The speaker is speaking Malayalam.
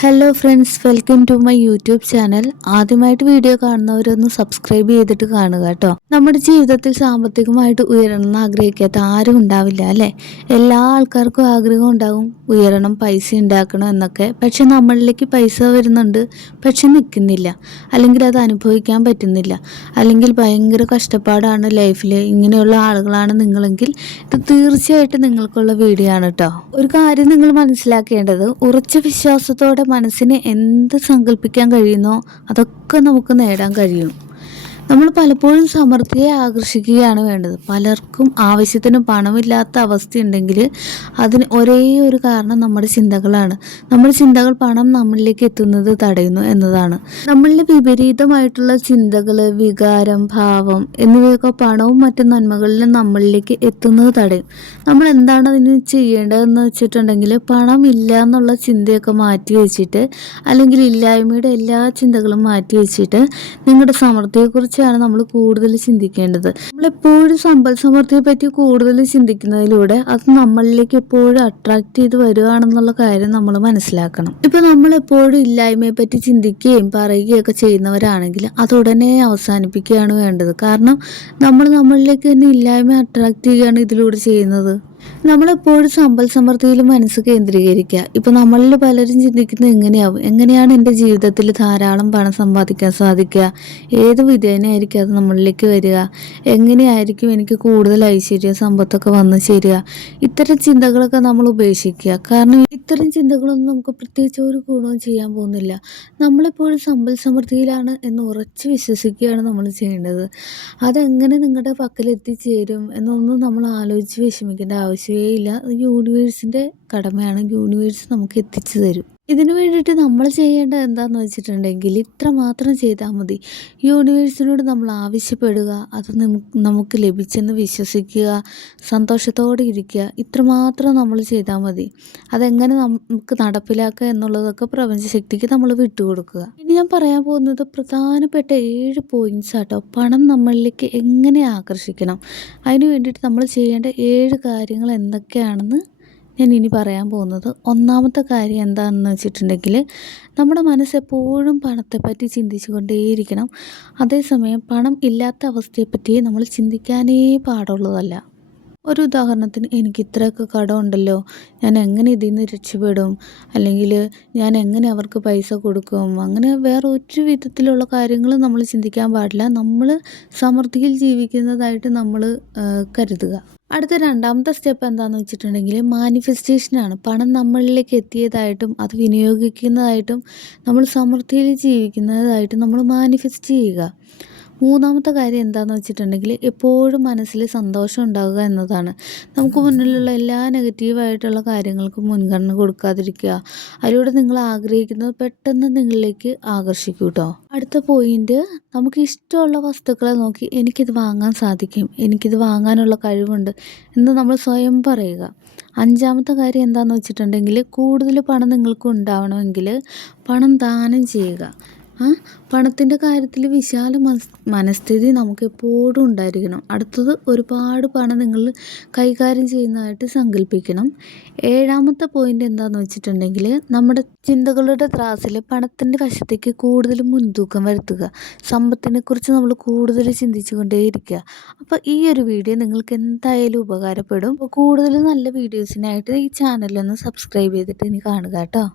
Hello friends, welcome to my YouTube channel. ആദ്യമായിട്ട് വീഡിയോ കാണുന്നവരൊന്ന് സബ്സ്ക്രൈബ് ചെയ്തിട്ട് കാണുക കേട്ടോ. നമ്മുടെ ജീവിതത്തിൽ സാമ്പത്തികമായിട്ട് ഉയരണം എന്ന് ആഗ്രഹിക്കാത്ത ആരും ഉണ്ടാവില്ല അല്ലേ? എല്ലാ ആൾക്കാർക്കും ആഗ്രഹം ഉണ്ടാകും ഉയരണം, പൈസ ഉണ്ടാക്കണം എന്നൊക്കെ. പക്ഷെ നമ്മളിലേക്ക് പൈസ വരുന്നുണ്ട്, പക്ഷെ നിൽക്കുന്നില്ല, അല്ലെങ്കിൽ അത് അനുഭവിക്കാൻ പറ്റുന്നില്ല, അല്ലെങ്കിൽ ഭയങ്കര കഷ്ടപ്പാടാണ് ലൈഫിൽ. ഇങ്ങനെയുള്ള ആളുകളാണ് നിങ്ങളെങ്കിൽ ഇത് തീർച്ചയായിട്ടും നിങ്ങൾക്കുള്ള വീഡിയോ ആണ് കേട്ടോ. ഒരു കാര്യം നിങ്ങൾ മനസ്സിലാക്കേണ്ടത്, ഉറച്ച വിശ്വാസത്തോടെ മനസ്സിന് എന്ത് സങ്കല്പിക്കാൻ കഴിയുന്നോ അതൊക്കെ നമുക്ക് നേടാൻ കഴിയും. നമ്മൾ പലപ്പോഴും സമൃദ്ധിയെ ആകർഷിക്കുകയാണ് വേണ്ടത്. പലർക്കും ആവശ്യത്തിന് പണമില്ലാത്ത അവസ്ഥയുണ്ടെങ്കിൽ അതിന് ഒരേ ഒരു കാരണം നമ്മുടെ ചിന്തകളാണ്. നമ്മുടെ ചിന്തകൾ പണം നമ്മളിലേക്ക് എത്തുന്നത് തടയുന്നു എന്നതാണ്. നമ്മളിൽ വിപരീതമായിട്ടുള്ള ചിന്തകൾ, വികാരം, ഭാവം എന്നിവയൊക്കെ പണവും മറ്റു നന്മകളിലും നമ്മളിലേക്ക് എത്തുന്നത് തടയും. നമ്മൾ എന്താണ് അതിന് ചെയ്യേണ്ടതെന്ന് വെച്ചിട്ടുണ്ടെങ്കിൽ, പണം ഇല്ല എന്നുള്ള ചിന്തയൊക്കെ മാറ്റി വെച്ചിട്ട്, അല്ലെങ്കിൽ ഇല്ലായ്മയുടെ എല്ലാ ചിന്തകളും മാറ്റി വെച്ചിട്ട് നിങ്ങളുടെ സമൃദ്ധിയെക്കുറിച്ചാണ് നമ്മൾ കൂടുതൽ ചിന്തിക്കേണ്ടത്. നമ്മളെപ്പോഴും സമ്പൽ സമൃദ്ധിയെ പറ്റി കൂടുതൽ ചിന്തിക്കുന്നതിലൂടെ അത് നമ്മളിലേക്ക് എപ്പോഴും അട്രാക്ട് ചെയ്ത് വരുവാണെന്നുള്ള കാര്യം നമ്മൾ മനസ്സിലാക്കണം. ഇപ്പൊ നമ്മളെപ്പോഴും ഇല്ലായ്മയെ പറ്റി ചിന്തിക്കുകയും പറയുകയൊക്കെ ചെയ്യുന്നവരാണെങ്കിൽ അത് ഉടനെ അവസാനിപ്പിക്കുകയാണ് വേണ്ടത്. കാരണം നമ്മളിലേക്ക് തന്നെ ഇല്ലായ്മ അട്രാക്ട് ചെയ്യുകയാണ് ഇതിലൂടെ ചെയ്യുന്നത്. നമ്മളെപ്പോഴും സമ്പൽ സമൃദ്ധിയിൽ മനസ്സ് കേന്ദ്രീകരിക്കുക. ഇപ്പൊ നമ്മളിൽ പലരും ചിന്തിക്കുന്നത് എങ്ങനെയാണ് എൻ്റെ ജീവിതത്തിൽ ധാരാളം പണം സമ്പാദിക്കാൻ സാധിക്കുക, ഏത് വിധേനയായിരിക്കും അത് നമ്മളിലേക്ക് വരിക, എങ്ങനെയായിരിക്കും എനിക്ക് കൂടുതൽ ഐശ്വര്യം സമ്പത്തൊക്കെ വന്നു ചേരുക. ഇത്തരം ചിന്തകളൊക്കെ നമ്മൾ ഉപേക്ഷിക്കുക. കാരണം ഇത്തരം ചിന്തകളൊന്നും നമുക്ക് പ്രത്യേകിച്ച് ഒരു ഗുണവും ചെയ്യാൻ പോകുന്നില്ല. നമ്മളെപ്പോഴും സമ്പൽ സമൃദ്ധിയിലാണ് എന്ന് ഉറച്ച് വിശ്വസിക്കുകയാണ് നമ്മൾ ചെയ്യേണ്ടത്. അതെങ്ങനെ നിങ്ങളുടെ പക്കൽ എത്തിച്ചേരും എന്നൊന്നും നമ്മൾ ആലോചിച്ച് വിഷമിക്കേണ്ട ആവശ്യമേ ഇല്ല. യൂണിവേഴ്സിൻ്റെ കടമയാണ്. യൂണിവേഴ്സ് നമുക്ക് എത്തിച്ചു തരും. ഇതിനു വേണ്ടിയിട്ട് നമ്മൾ ചെയ്യേണ്ടത് എന്താണെന്ന് വെച്ചിട്ടുണ്ടെങ്കിൽ, ഇത്ര മാത്രം ചെയ്താൽ മതി. യൂണിവേഴ്സിനോട് നമ്മൾ ആവശ്യപ്പെടുക, അത് നമുക്ക് ലഭിച്ചെന്ന് വിശ്വസിക്കുക, സന്തോഷത്തോടെ ഇരിക്കുക. ഇത്രമാത്രം നമ്മൾ ചെയ്താൽ മതി. അതെങ്ങനെ നമുക്ക് നടപ്പിലാക്കുക എന്നുള്ളതൊക്കെ പ്രപഞ്ചശക്തിക്ക് നമ്മൾ വിട്ടുകൊടുക്കുക. ഇനി ഞാൻ പറയാൻ പോകുന്നത് പ്രധാനപ്പെട്ട 7 പോയിന്റ്സ് ആട്ടോ. പണം നമ്മളിലേക്ക് എങ്ങനെ ആകർഷിക്കണം, അതിന് വേണ്ടിയിട്ട് നമ്മൾ ചെയ്യേണ്ട 7 കാര്യങ്ങൾ എന്തൊക്കെയാണെന്ന് ഞാൻ ഇനി പറയാൻ പോകുന്നത്. ഒന്നാമത്തെ കാര്യം എന്താണെന്ന് വെച്ചിട്ടുണ്ടെങ്കിൽ, നമ്മുടെ മനസ്സെപ്പോഴും പണത്തെപ്പറ്റി ചിന്തിച്ചു കൊണ്ടേയിരിക്കണം. അതേസമയം പണം ഇല്ലാത്ത അവസ്ഥയെപ്പറ്റി നമ്മൾ ചിന്തിക്കാനേ പാടുള്ളതല്ല. ഒരു ഉദാഹരണത്തിന്, എനിക്ക് ഇത്രയൊക്കെ കടമുണ്ടല്ലോ, ഞാൻ എങ്ങനെ ഇതിൽ നിന്ന് രക്ഷപ്പെടും, അല്ലെങ്കിൽ ഞാൻ എങ്ങനെ അവർക്ക് പൈസ കൊടുക്കും, അങ്ങനെ വേറെ ഒരു വിധത്തിലുള്ള കാര്യങ്ങൾ നമ്മൾ ചിന്തിക്കാൻ പാടില്ല. നമ്മൾ സമൃദ്ധിയിൽ ജീവിക്കുന്നതായിട്ട് നമ്മൾ കരുതുക. അടുത്ത രണ്ടാമത്തെ സ്റ്റെപ്പ് എന്താണെന്ന് വെച്ചിട്ടുണ്ടെങ്കിൽ, മാനിഫെസ്റ്റേഷനാണ്. പണം നമ്മളിലേക്ക് എത്തിയതായിട്ടും അത് വിനിയോഗിക്കുന്നതായിട്ടും നമ്മൾ സമൃദ്ധിയിൽ ജീവിക്കുന്നതായിട്ടും നമ്മൾ മാനിഫെസ്റ്റ് ചെയ്യുക. മൂന്നാമത്തെ കാര്യം എന്താണെന്ന് വെച്ചിട്ടുണ്ടെങ്കിൽ, എപ്പോഴും മനസ്സിൽ സന്തോഷം ഉണ്ടാകുക എന്നതാണ്. നമുക്ക് മുന്നിലുള്ള എല്ലാ നെഗറ്റീവായിട്ടുള്ള കാര്യങ്ങൾക്കും മുൻഗണന കൊടുക്കാതിരിക്കുക. അതിലൂടെ നിങ്ങൾ ആഗ്രഹിക്കുന്നത് പെട്ടെന്ന് നിങ്ങളിലേക്ക് ആകർഷിക്കും കേട്ടോ. അടുത്ത പോയിന്റ്, നമുക്ക് ഇഷ്ടമുള്ള വസ്തുക്കളെ നോക്കി എനിക്കിത് വാങ്ങാൻ സാധിക്കും, എനിക്കിത് വാങ്ങാനുള്ള കഴിവുണ്ട് എന്ന് നമ്മൾ സ്വയം പറയുക. അഞ്ചാമത്തെ കാര്യം എന്താണെന്ന് വെച്ചിട്ടുണ്ടെങ്കിൽ, കൂടുതൽ പണം നിങ്ങൾക്ക് ഉണ്ടാവണമെങ്കിൽ പണം ദാനം ചെയ്യുക. പണത്തിൻ്റെ കാര്യത്തിൽ വിശാല മനസ്ഥിതി നമുക്ക് എപ്പോഴും ഉണ്ടായിരിക്കണം. അടുത്തത്, ഒരുപാട് പണം നിങ്ങൾ കൈകാര്യം ചെയ്യുന്നതായിട്ട് സങ്കല്പിക്കണം. ഏഴാമത്തെ പോയിന്റ് എന്താണെന്ന് വെച്ചിട്ടുണ്ടെങ്കിൽ, നമ്മുടെ ചിന്തകളുടെ ത്രാസിൽ പണത്തിൻ്റെ വശത്തേക്ക് കൂടുതൽ മുൻതൂക്കം വരുത്തുക. സമ്പത്തിനെക്കുറിച്ച് നമ്മൾ കൂടുതൽ ചിന്തിച്ചു കൊണ്ടേയിരിക്കുക. അപ്പോൾ ഈ ഒരു വീഡിയോ നിങ്ങൾക്ക് എന്തായാലും ഉപകാരപ്പെടും. അപ്പോൾ കൂടുതൽ നല്ല വീഡിയോസിനായിട്ട് ഈ ചാനലൊന്ന് സബ്സ്ക്രൈബ് ചെയ്തിട്ട് ഇനി കാണുക കേട്ടോ.